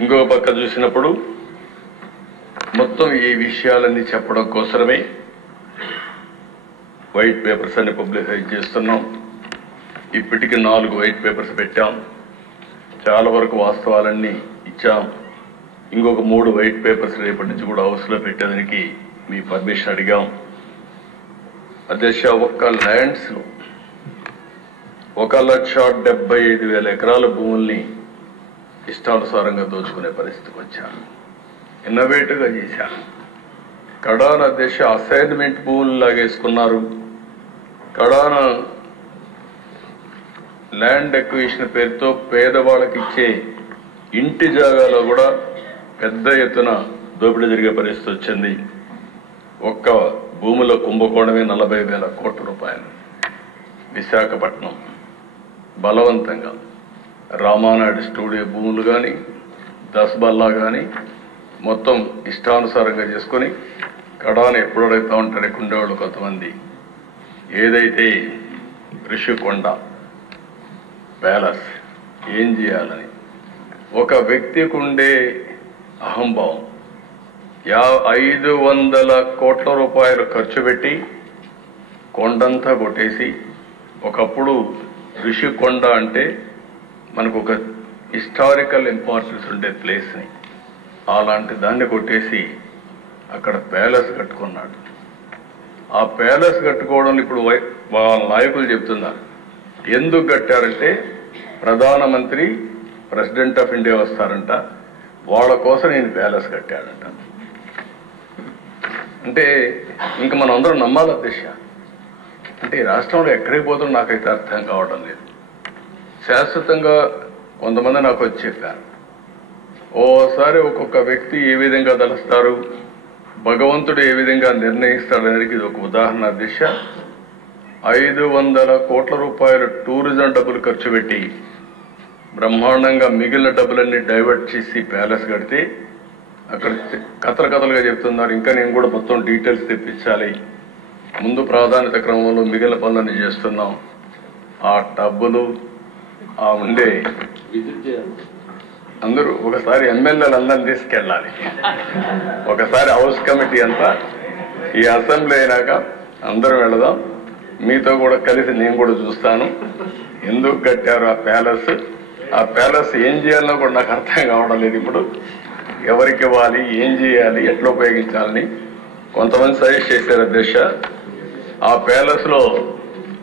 ఇంకో పక్క చూసినప్పుడు మొత్తం ఈ విషయాలన్నీ చెప్పడం కోసమే వైట్ పేపర్స్ అన్ని పబ్లిసైజ్ చేస్తున్నాం. ఇప్పటికి 4 వైట్ పేపర్స్ పెట్టాం. చాలా వరకు వాస్తవాలన్నీ ఇచ్చాం. ఇంకొక 3 వైట్ పేపర్స్ రేపటి నుంచి కూడా హౌస్ లో పెట్టేదానికి మీ పర్మిషన్ అడిగాం. అధ్యక్ష, ఒక్క ల్యాండ్స్ లో 1,75,000 ఎకరాల భూముల్ని ఇష్టానుసారంగా దోచుకునే పరిస్థితికి వచ్చాను. ఇన్నోవేటివ్ గా చేశాను. కడాన అధ్యక్ష అసైన్మెంట్ భూములు లాగేసుకున్నారు. కడాన ల్యాండ్ ఎక్విజిషన్ పేరుతో పేదవాళ్ళకి ఇచ్చే ఇంటి జాగాలో కూడా పెద్ద ఎత్తున దోపిడీ జరిగే పరిస్థితి వచ్చింది. ఒక్క భూముల కుంభకోణమే 40,000 కోట్ల రూపాయలు. విశాఖపట్నం బలవంతంగా రామానాయుడు స్టూడియో భూములు కానీ దస్బల్లా కానీ మొత్తం ఇష్టానుసారంగా చేసుకుని కడాన ఎప్పుడు అడుగుతా ఉంటారు ఉండేవాళ్ళు కొంతమంది. ఏదైతే ఋషికొండ ప్యాలెస్ ఏం చేయాలని ఒక వ్యక్తికి ఉండే అహంభావం 500 కోట్ల రూపాయలు ఖర్చు పెట్టి కొండంతా కొట్టేసి, ఒకప్పుడు ఋషికొండ అంటే మనకు ఒక హిస్టారికల్ ఇంపార్టెన్స్ ఉండే ప్లేస్ని అలాంటి దాన్ని కొట్టేసి అక్కడ ప్యాలెస్ కట్టుకున్నాడు. ఆ ప్యాలెస్ కట్టుకోవడం ఇప్పుడు వాళ్ళ నాయకులు చెప్తున్నారు. ఎందుకు కట్టారంటే ప్రధానమంత్రి ప్రెసిడెంట్ ఆఫ్ ఇండియా వస్తారంట, వాళ్ళ కోసం నేను ప్యాలెస్ కట్టాడంట. అంటే ఇంకా మనం అందరం నమ్మాలి అధ్యక్ష. అంటే ఈ రాష్ట్రంలో ఎక్కడికి పోతుందో నాకైతే అర్థం కావడం లేదు. శాశ్వతంగా కొంతమంది నాకు వచ్చి చెప్పారు, ఓసారి ఒక్కొక్క వ్యక్తి ఏ విధంగా తలుస్తారు, భగవంతుడు ఏ విధంగా నిర్ణయిస్తాడనేది ఇది ఒక ఉదాహరణ అధ్యక్ష. 500 కోట్ల రూపాయలు టూరిజం డబ్బులు ఖర్చు పెట్టి బ్రహ్మాండంగా మిగిలిన డబ్బులన్నీ డైవర్ట్ చేసి ప్యాలెస్ కడితే అక్కడ కథలుగా చెప్తున్నారు. ఇంకా నేను కూడా మొత్తం డీటెయిల్స్ తెప్పించాలి. ముందు ప్రాధాన్యత క్రమంలో మిగిలిన పనులన్నీ చేస్తున్నాం. ఆ డబ్బులు ఆ ఉండే అందరూ ఒకసారి ఎమ్మెల్యేలు అందరిని తీసుకెళ్ళాలి. ఒకసారి హౌస్ కమిటీ అంతా ఈ అసెంబ్లీ అయినాక అందరం వెళదాం. మీతో కూడా కలిసి నేను కూడా చూస్తాను ఎందుకు కట్టారు ఆ ప్యాలెస్. ఆ ప్యాలెస్ ఏం చేయాలన్నా కూడా నాకు అర్థం కావడం లేదు. ఇప్పుడు ఎవరికి ఇవ్వాలి, ఏం చేయాలి, ఎట్లా ఉపయోగించాలని కొంతమంది సజెస్ట్ చేశారు అధ్యక్ష. ఆ ప్యాలెస్ లో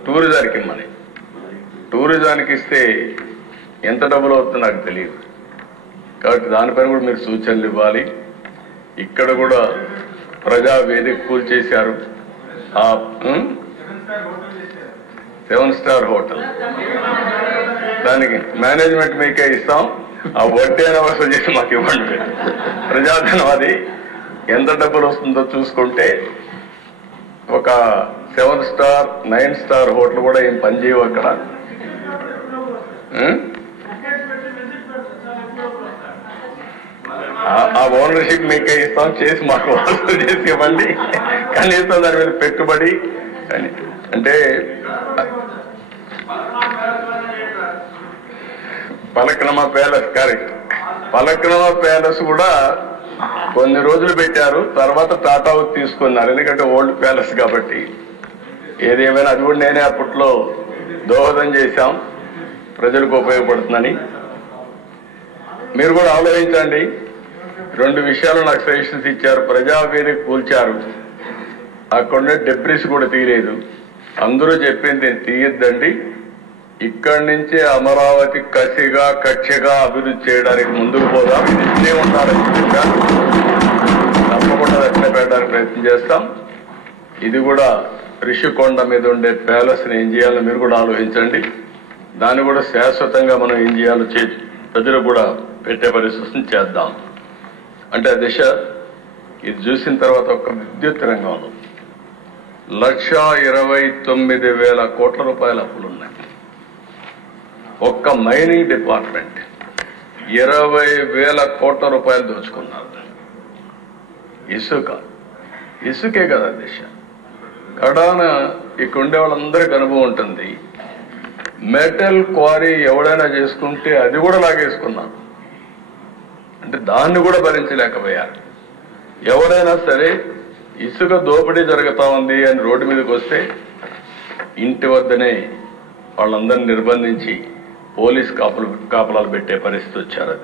టూరిజానికి ఇమ్మని. టూరిజానికి ఇస్తే ఎంత డబ్బులు అవుతుందో నాకు తెలియదు. కాబట్టి దానిపైన కూడా మీరు సూచనలు ఇవ్వాలి. ఇక్కడ కూడా ప్రజా వేదిక కూల్చేశారు. ఆ 7 స్టార్ హోటల్ దానికి మేనేజ్మెంట్ మీకే ఇస్తాం, ఆ వడ్డీ అయినా వసూలు చేసి మాకు ఇవ్వండి. ప్రజాధనం అది ఎంత డబ్బులు వస్తుందో చూసుకుంటే ఒక 7 స్టార్ 9 స్టార్ హోటల్ కూడా ఏం పనిచేయవు అక్కడ. ఆ ఓనర్షిప్ మీకే ఇస్తాం, చేసి మాకు వసూలు చేసి ఇవ్వండి. కనీసం దాని మీద పెట్టుబడి అంటే పలక్నమా ప్యాలెస్ కరెక్ట్. పలక్నమా ప్యాలెస్ కూడా కొన్ని రోజులు పెట్టారు, తర్వాత టాటా తీసుకున్నారు. ఎందుకంటే ఓల్డ్ ప్యాలెస్ కాబట్టి. ఏదేమైనా అది కూడా నేనే అప్పట్లో దోహదం చేశాం, ప్రజలకు ఉపయోగపడుతుందని. మీరు కూడా ఆలోచించండి. 2 విషయాలు నాకు సజెషన్స్ ఇచ్చారు. ప్రజావేదిక కూల్చారు, అక్కడ డెబ్రిస్ కూడా తీయలేదు. అందరూ చెప్పింది తీయద్దండి, ఇక్కడి నుంచే అమరావతి కక్షగా అభివృద్ధి చేయడానికి ముందుకు పోదాం, ఇదే ఉండాలని చెప్పారు. తప్పకుండా అట్లే పెట్టడానికి ప్రయత్నం చేస్తాం. ఇది కూడా ఋషికొండ మీద ఉండే ప్యాలెస్ ని ఏం చేయాలో మీరు కూడా ఆలోచించండి. దాన్ని కూడా శాశ్వతంగా మనం ఏం చేయాలో ప్రజలు కూడా పెట్టే పరిస్థితిని చేద్దాం. అంటే దిశ ఇది చూసిన తర్వాత ఒక విద్యుత్ రంగంలో 1,29,000 కోట్ల రూపాయల అప్పులు ఉన్నాయి. ఒక్క మైనింగ్ డిపార్ట్మెంట్ 20,000 కోట్ల రూపాయలు దోచుకున్నారు. ఇసుకే కదా దిశ. కడాన ఇక్కడ ఉండే వాళ్ళందరికీ అనుభవం ఉంటుంది. మెటల్ క్వారీ ఎవడైనా చేసుకుంటే అది కూడా లాగేసుకున్నాను. అంటే దాన్ని కూడా భరించలేకపోయారు. ఎవరైనా సరే ఇసుక దోపిడీ జరుగుతా ఉంది అని రోడ్డు మీదకి వస్తే ఇంటి వద్దనే వాళ్ళందరినీ నిర్బంధించి పోలీస్ కాపలాలు పెట్టే పరిస్థితి వచ్చారు.